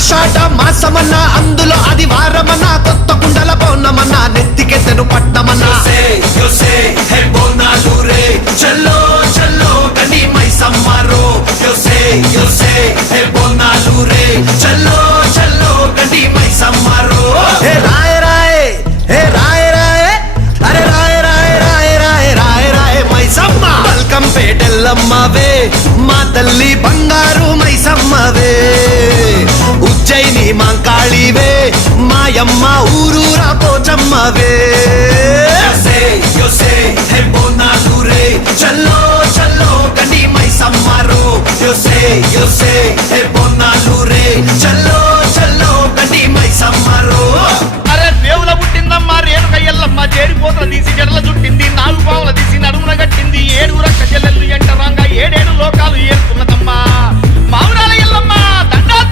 ఆషాఢ మాసమన్న అందులో అది వారమన్న కొత్త కుండల పౌర్ణమన్న నెత్తికెత్తెను పట్టమన్న చల్లో చల్లో కని మైసమ్మరో బోనాలు రే చల్లో చల్లో కని మైసమ్మరో హే రాయ రాయ హే రాయ రాయ అరే రాయ రాయ రాయ రాయ రాయ రాయ మైసమ్మ బల్కం పేటెల్లమ్మవే మా తల్లి బంగారు మైసమ్మవే ఉజ్జయిని మాంకాళివే మాయమ్మ ఊరూరా పోచమ్మవే బోనాలు రే చల్లో చల్లో కని మైసమ్మరో yo sé